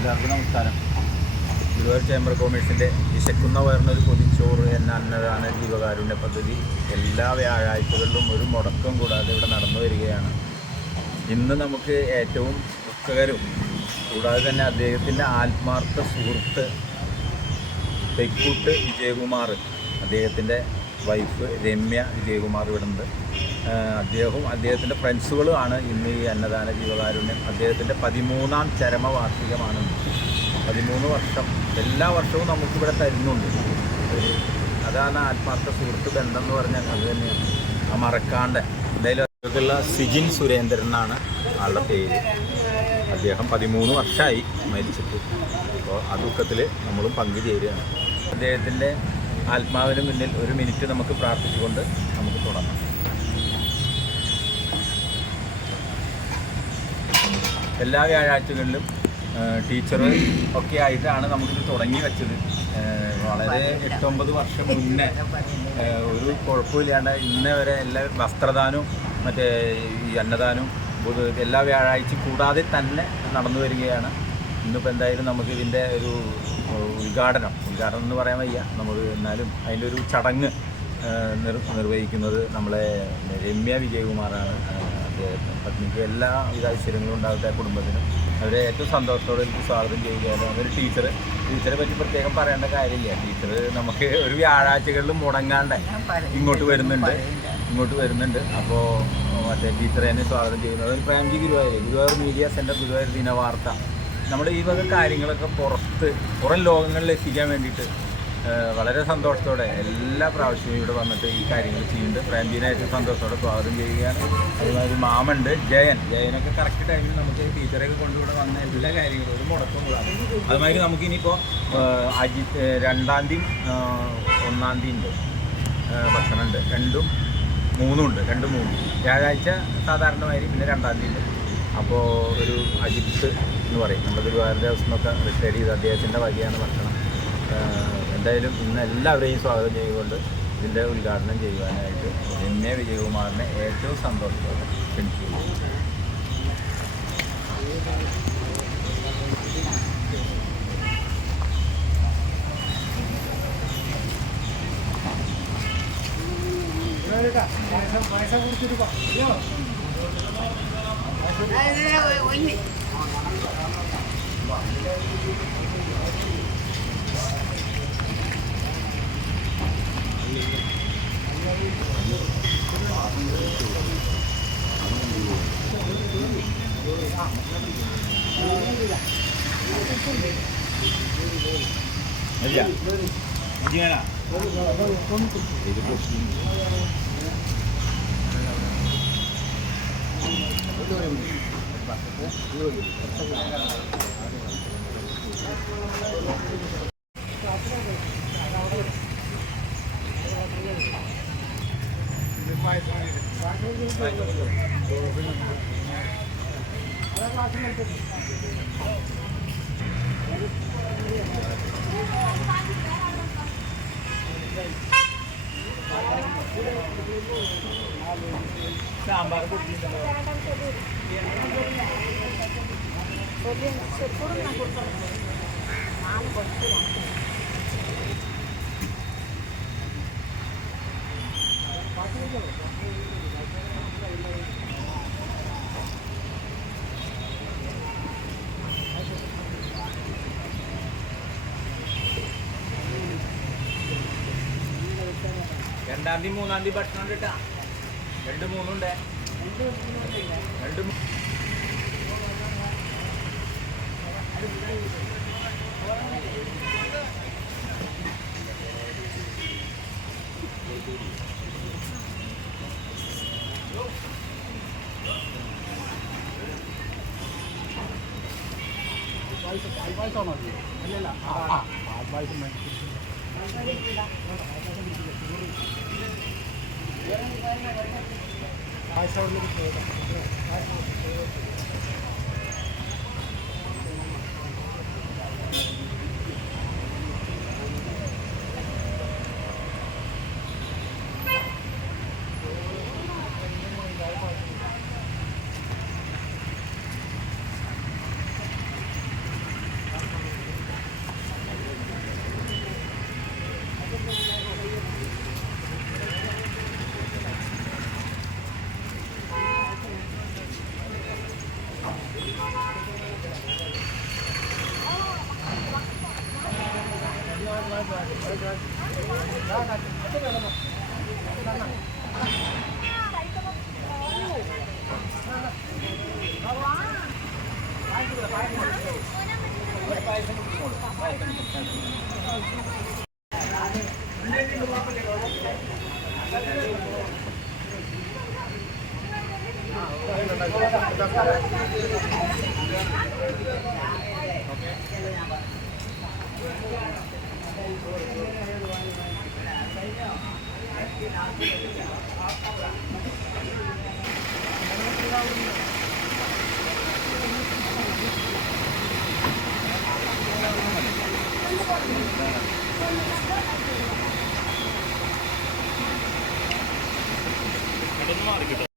എല്ലാവർക്കും നമസ്കാരം. ഗുരുവായൂർ ചേംബർ കോമേഴ്സിൻ്റെ വിശക്കുന്ന വയറിനൊരു പൊതിച്ചോറ് എന്ന അന്നദാന ജീവകാരുണ്യ പദ്ധതി എല്ലാ വ്യാഴാഴ്ചകളിലും ഒരു മുടക്കം കൂടാതെ ഇവിടെ നടന്നു വരികയാണ്. ഇന്ന് നമുക്ക് ഏറ്റവും ദുഃഖകരവും കൂടാതെ തന്നെ അദ്ദേഹത്തിൻ്റെ ആത്മാർത്ഥ സുഹൃത്ത് തെക്കൂട്ട് വിജയകുമാർ, അദ്ദേഹത്തിൻ്റെ വൈഫ് രമ്യ വിജയകുമാർ ഇവിടെ ഉണ്ട്. അദ്ദേഹത്തിൻ്റെ ഫ്രണ്ട്സുകളുമാണ് ഇന്ന് ഈ അന്നദാന ജീവകാരുണ്യം. അദ്ദേഹത്തിൻ്റെ 13ാം ചരമവാർഷികമാണ്. 13 വർഷം എല്ലാ വർഷവും നമുക്കിവിടെ തരുന്നുണ്ട്. അതാണ് ആത്മാർത്ഥ സുഹൃത്ത് ബന്ധം എന്ന് പറഞ്ഞാൽ അത് തന്നെയാണ്. ആ മറക്കാണ്ട് എന്തായാലും അവർക്കുള്ള സിജിൻ സുരേന്ദ്രനാണ് ആളുടെ പേര്. അദ്ദേഹം 13 വർഷമായി മരിച്ചിട്ട്. അപ്പോൾ ആ ദുഃഖത്തിൽ നമ്മളും പങ്കുചേരുകയാണ്. അദ്ദേഹത്തിൻ്റെ ആത്മാവിന് മുന്നിൽ ഒരു മിനിറ്റ് നമുക്ക് പ്രാർത്ഥിച്ചുകൊണ്ട് നമുക്ക് തുടങ്ങാം. എല്ലാ വ്യാഴാഴ്ചകളിലും ടീച്ചർ ഒക്കെ ആയിട്ടാണ് നമുക്കിത് തുടങ്ങി വെച്ചത്. വളരെ 8-9 വർഷം മുന്നേ ഒരു കുഴപ്പമില്ലാണ്ട് ഇന്നേ വരെ എല്ലാ വസ്ത്രദാനവും മറ്റേ ഈ അന്നദാനവും എല്ലാ വ്യാഴാഴ്ചയും കൂടാതെ തന്നെ നടന്നു വരികയാണ്. ഇന്നിപ്പോൾ എന്തായാലും നമുക്ക് ഇതിൻ്റെ ഒരു ഉദ്ഘാടനം എന്ന് പറയാൻ വയ്യ, നമുക്ക് എന്നാലും അതിൻ്റെ ഒരു ചടങ്ങ് നിർവഹിക്കുന്നത് നമ്മളെ രമ്യ വിജയകുമാറാണ്. അദ്ദേഹത്തിന് പത്നിക്ക് എല്ലാവിധ ഐശ്വര്യങ്ങളും ഉണ്ടാകട്ടെ. കുടുംബത്തിനും അവരെ ഏറ്റവും സന്തോഷത്തോടെ എനിക്ക് സ്വാഗതം ചെയ്യുകയാണ്. അതൊരു ടീച്ചറെ പറ്റി പ്രത്യേകം പറയേണ്ട കാര്യമില്ല. ടീച്ചർ നമുക്ക് ഒരു വ്യാഴാഴ്ചകളിലും മുടങ്ങാണ്ട് ഇങ്ങോട്ട് വരുന്നുണ്ട്. അപ്പോൾ മറ്റേ ടീച്ചറെ തന്നെ സ്വാഗതം ചെയ്യുന്നത് ഒരു പ്രേംജി ഗുരുവായൂർ മീഡിയ സെൻറ്റർ, ഗുരുവായൂർ ദിനവാർത്ത, നമ്മുടെ ഈ വക കാര്യങ്ങളൊക്കെ പുറം ലോകങ്ങളിൽ എത്തിക്കാൻ വേണ്ടിയിട്ട് വളരെ സന്തോഷത്തോടെ എല്ലാ പ്രാവശ്യവും ഇവിടെ വന്നിട്ട് ഈ കാര്യങ്ങൾ ചെയ്യുന്നുണ്ട്. പ്രേംജീനായിട്ട് സന്തോഷത്തോടെ സ്വാഗതം ചെയ്യുകയാണ്. അതുമാതിരി മാമുണ്ട് ജയനൊക്കെ കറക്റ്റ് ടൈമിൽ നമുക്ക് ടീച്ചറൊക്കെ കൊണ്ടുകൂടെ വന്ന എല്ലാ കാര്യങ്ങളും ഒരു മുടക്കം കൂടാതെ. അതുമാതിരി നമുക്കിനിയിപ്പോൾ 2-ാം തീയതി 1-ാം തീയതി ഉണ്ട് ഭക്ഷണമുണ്ട്. 2ഉം 3ഉം ഉണ്ട്. 2-3 വ്യാഴാഴ്ച സാധാരണമാതിരി, പിന്നെ 2-ാം തീയതി ഉണ്ട്. അപ്പോൾ ഒരു അജിത്ത് എന്ന് പറയും, നമ്മുടെ ഗുരുവായൂർ ദിവസമൊക്കെ റിട്ടയർ ചെയ്ത് അദ്ദേഹത്തിൻ്റെ വകയാണ് ഭക്ഷണം. എന്തായാലും ഇന്ന് എല്ലാവരെയും സ്വാഗതം ചെയ്തുകൊണ്ട് ഇതിൻ്റെ ഉദ്ഘാടനം ചെയ്യുവാനായിട്ട് രമ്യ വിജയകുമാറിനെ ഏറ്റവും സന്തോഷത്തോടെ ക്ഷണിക്കുന്നു. സാമ്പാർ രണ്ടാം തീയതി 3-ാം തീയതി ഭക്ഷണം കിട്ടാ. 2-3 മാറിക്കിട്ടും.